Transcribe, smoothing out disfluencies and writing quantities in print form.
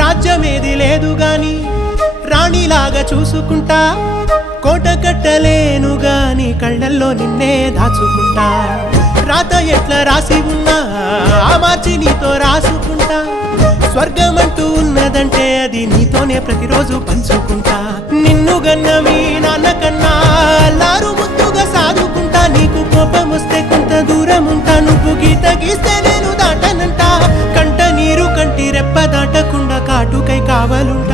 రాజ్యమేది లేదు గాని రాణిలాగా చూసుకుంటా, కోట కట్టలేను గాని కళ్ళల్లో నిన్నే దాచుకుంటా. రాత ఎట్లా రాసి ఉన్నా ఆ మార్చి నీతో రాసుకుంటా. స్వర్గమంటూ ఉన్నదంటే అది నీతోనే ప్రతిరోజు పంచుకుంటా. నిన్ను గన్న మీ నాన్న కన్నా అల్లారు ముద్దుగా సాదుకుంటా. నీకు కోపం వస్తే కొంత దూరం ఉంటా, నువ్వు గీత గీస్తే నేను దాటనంటా. కంట నీరు కంటి రెప్ప దాటకుండా కాటుకై కావాలుంటా.